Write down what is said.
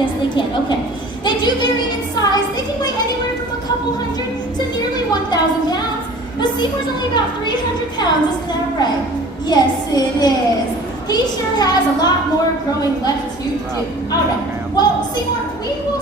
Yes, they can. Okay. They do vary in size. They can weigh anywhere from a couple hundred to nearly 1,000 pounds. But Seymour's only about 300 pounds, isn't that right? Yes, it is. He sure has a lot more growing left to do. All right. Well, Seymour, we will